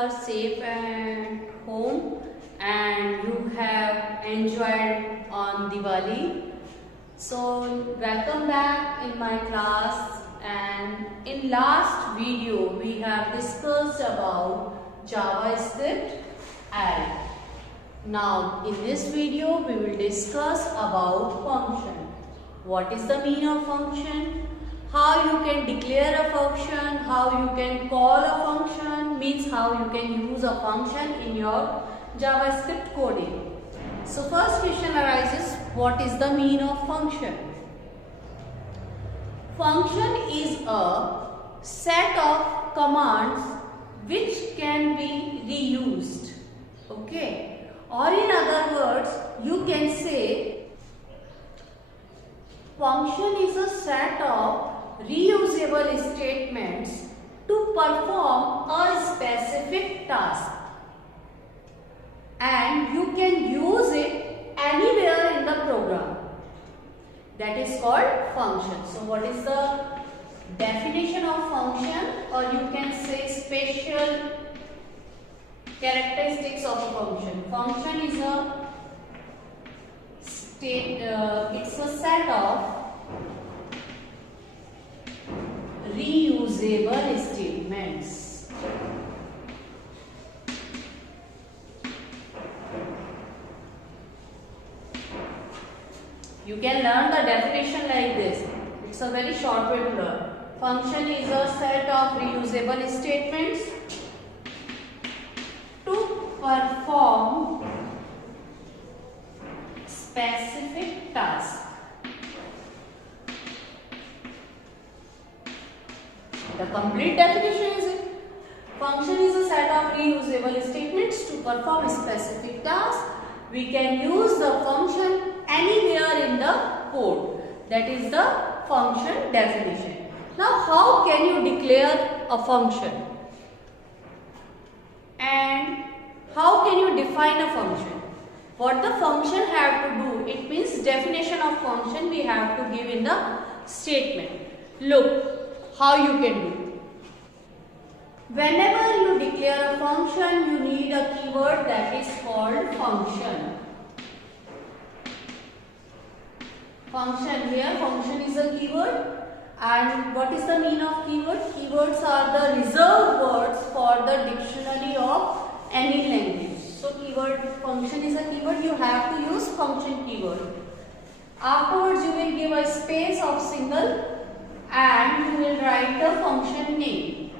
are safe at home and you have enjoyed on Diwali. So welcome back in my class, and in last video we have discussed about JavaScript and now in this video we will discuss about function. What is the meaning of function? How you can declare a function, how you can call a function, means how you can use a function in your JavaScript coding. So first question arises, what is the meaning of function? Function is a set of commands which can be reused. Okay? Or in other words, you can say function is a set of reusable statements to perform a specific task, and you can use it anywhere in the program. That is called function. So what is the definition of function, or you can say special characteristics of a function? Function is a it's a set of reusable statements. You can learn the definition like this. It's a very short way to learn. Function is a set of reusable statements to perform specific task. The complete definition is function is a set of reusable statements to perform a specific task. We can use the function anywhere in the code. That is the function definition. Now how can you declare a function? And how can you define a function? What the function have to do? It means definition of function we have to give in the statement. Look how you can do. Whenever you declare a function, you need a keyword that is called function. Function, here function is a keyword. And what is the meaning of keyword? Keywords are the reserved words for the dictionary of any language. So keyword, function is a keyword, you have to use function keyword. Afterwards you will give a space of symbol and you will write the function name.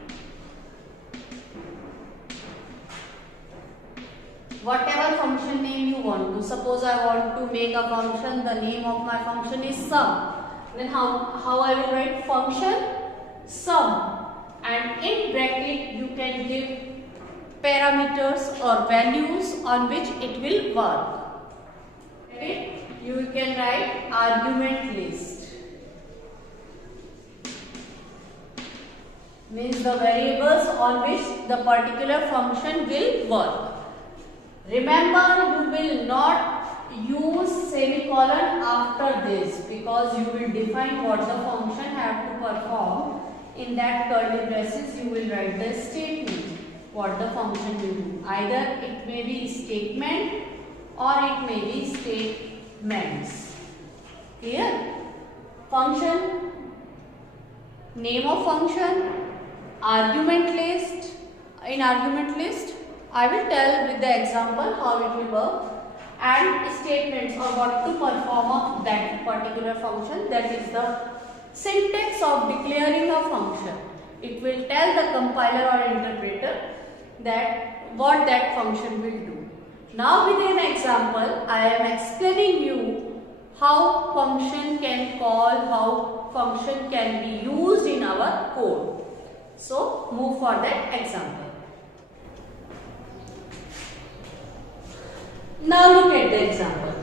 Whatever function name you want to. Suppose I want to make a function, the name of my function is sum. Then how I will write function sum, and in bracket you can give parameters or values on which it will work. Okay? You can write argument list. Means the variables on which the particular function will work. Remember, you will not use semicolon after this, because you will define what the function have to perform. In that curly braces you will write the statement, what the function will do. Either it may be statement or it may be statements. Clear? Function, name of function, argument list. In argument list I will tell with the example how it will work, and statements or what to perform of that particular function. That is the syntax of declaring a function. It will tell the compiler or interpreter that what that function will do. Now with an example I am explaining you how function can call, how function can be used in our code. So move for that example. Now look at the example.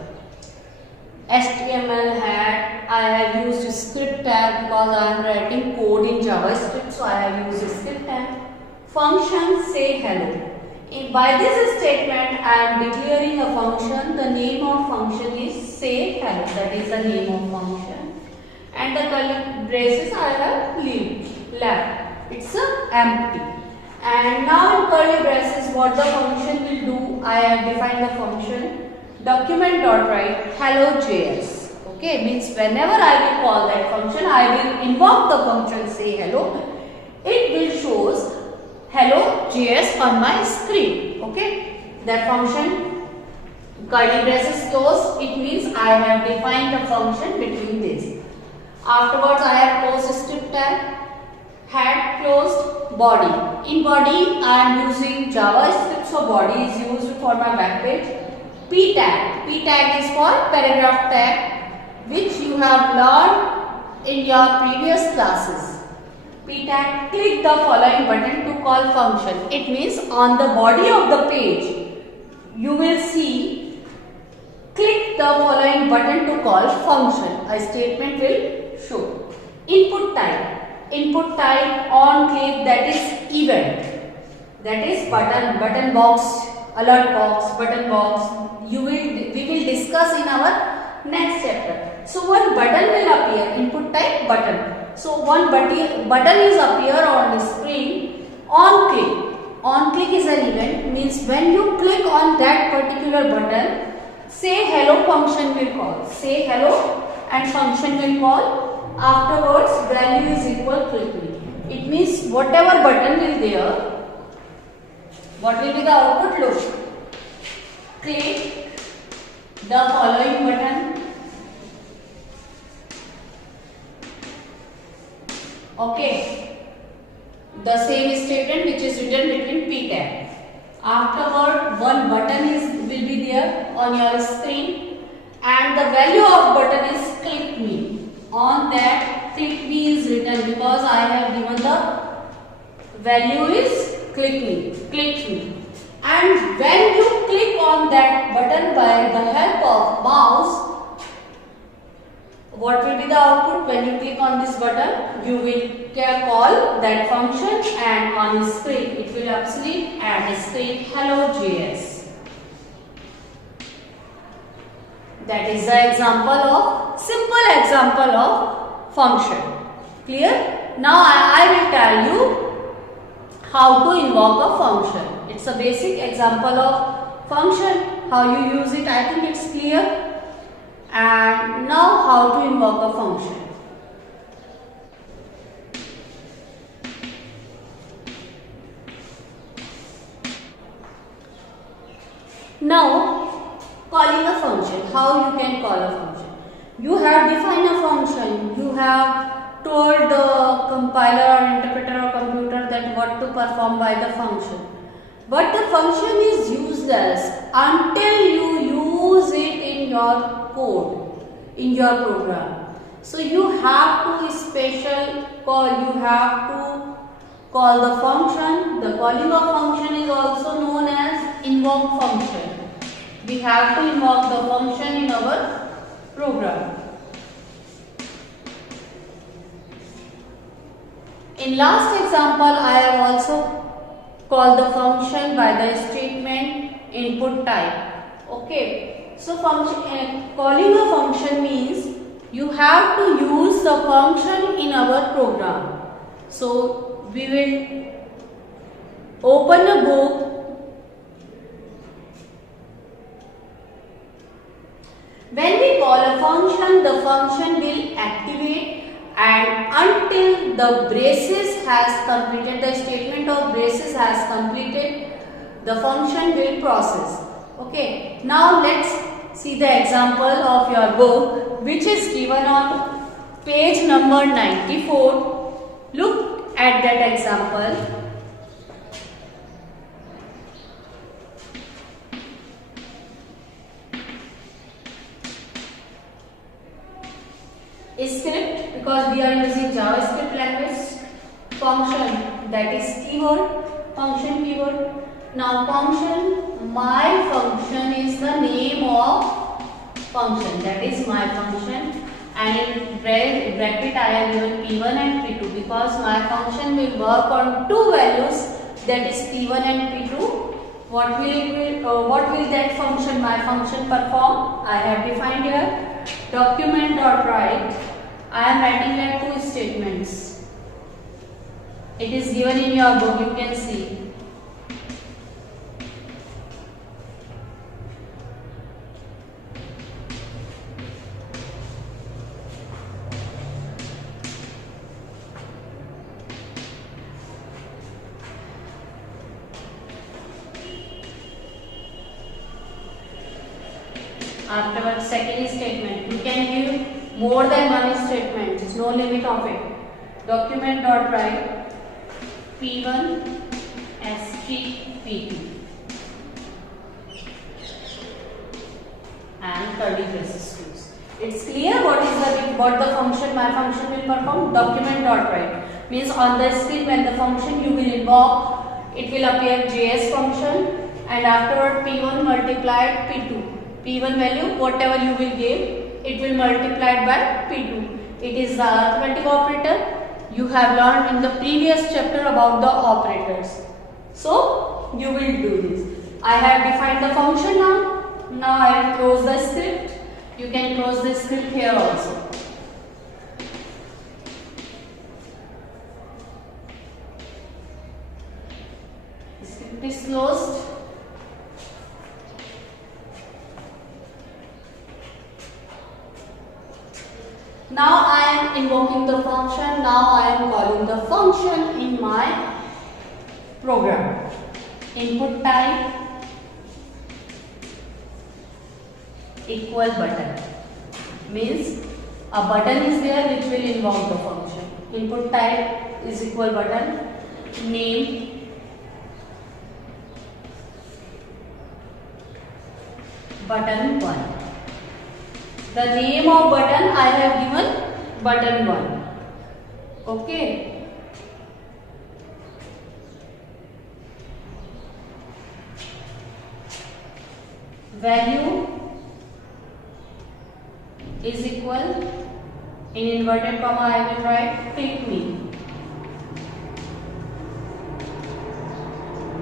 HTML head, I have used script tag because I am writing code in JavaScript, so I have used script tag. Function say hello. By this statement I am declaring a function. The name of function is say hello. That is the name of function. And the curly braces I have left. It's empty. And now in curly braces, what the function will do, I have defined the function document dot write hello.js. Okay, means whenever I will call that function, I will invoke the function say hello. It will shows hello.js on my screen. Okay, that function curly braces close, it means I have defined the function between this. Afterwards, I have closed strip tag, had closed body. In body, I am using JavaScript, so body is used for my back page. P tag. P tag is for paragraph tag, which you have learned in your previous classes. P tag, click the following button to call function. It means on the body of the page, you will see click the following button to call function. A statement will show. Input type. Input type on click, that is event. That is button box, alert box, button box. We will discuss in our next chapter. So one button will appear. Input type button. So one button is appear on the screen on click. On click is an event, means when you click on that particular button, say hello function will call. Say hello and function will call. Afterwards, value is equal click me. It means whatever button will there, what will be the output? Look. Click the following button. Okay. The same statement which is written between P tag. Afterward, one button will be there on your screen, and the value of button is click me. On that, click me is written because I have given the value is click me. And when you click on that button by the help of mouse, what will be the output? When you click on this button, you will call that function, and on the screen it will actually add a screen hello.js. That is the simple example of function. Clear? Now I will tell you how to invoke a function. It's a basic example of function. How you use it, I think it's clear. And now how to invoke a function. Now, calling a function. How you can call a function? You have defined a function. You have told the compiler or interpreter or computer that what to perform by the function. But the function is useless until you use it in your code, in your program. So you have to special call. You have to call the function. The calling of function is also known as invoke function. We have to invoke the function in our program. In last example, I have also called the function by the statement input type. Okay. So calling a function means you have to use the function in our program. So we will open a book. When we call a function, the function will activate, and until the braces has completed, the statement of braces has completed, the function will process. Okay. Now let's see the example of your book, which is given on page number 94. Look at that example. Script, because we are using JavaScript language. Function, that is keyword. Function keyword. Now function, my function is the name of function, that is my function, and in bracket I have given P1 and P2 because my function will work on two values, that is P1 and P2. What will that function, my function, perform? I have defined here document.write. I am writing here two statements. It is given in your book, you can see. Afterwards, second statement. You can give more than one statement. There is no limit of it. Document dot write P1 SG P2 and curly braces close. It's clear what the function my function will perform. Document dot write means on the screen when the function you will invoke, it will appear JS function and afterward P1 multiplied P2. P1 value whatever you will give, it will multiplied by P2. It is the arithmetic operator. You have learned in the previous chapter about the operators. So you will do this. I have defined the function now. Now I will close the script. You can close the script here also. The script is closed. Now I am invoking the function. Now I am calling the function in my program. Input type equal button means a button is there which will invoke the function. Input type is equal button. Name button 1. The name of button I have given button 1. Okay. Value is equal, in inverted comma I will write click me.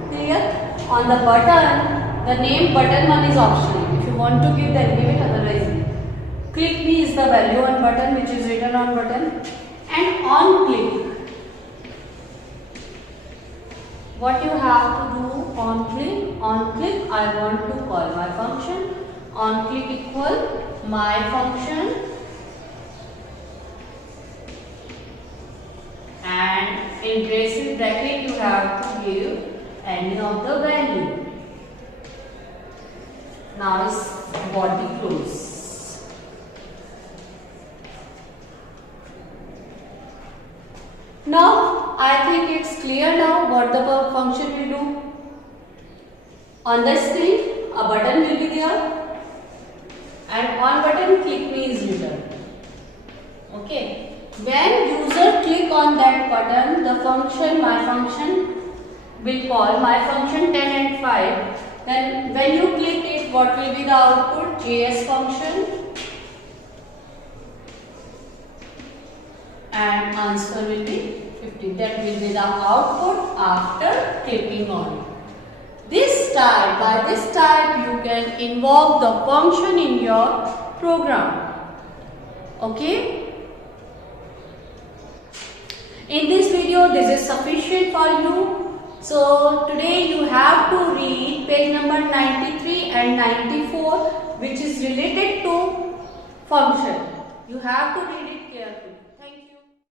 Clear? On the button, the name button 1 is optional. If you want to give, then give it, otherwise give. Click me is the value on button which is written on button, and on click. What you have to do on click? On click I want to call my function. On click equal my function and in braces bracket you have to give any of the value. Now is body close. Now I think it's clear now what the function will do. On the screen a button will be there and on button click me is written. Okay. When user click on that button, the function my function will call my function 10 and 5. Then when you click it, what will be the output? JS function. And answer will be 50. That will be the output after clicking on. This type, by this type you can invoke the function in your program. Okay. In this video, this is sufficient for you. So today you have to read page number 93 and 94, which is related to function. You have to read it carefully.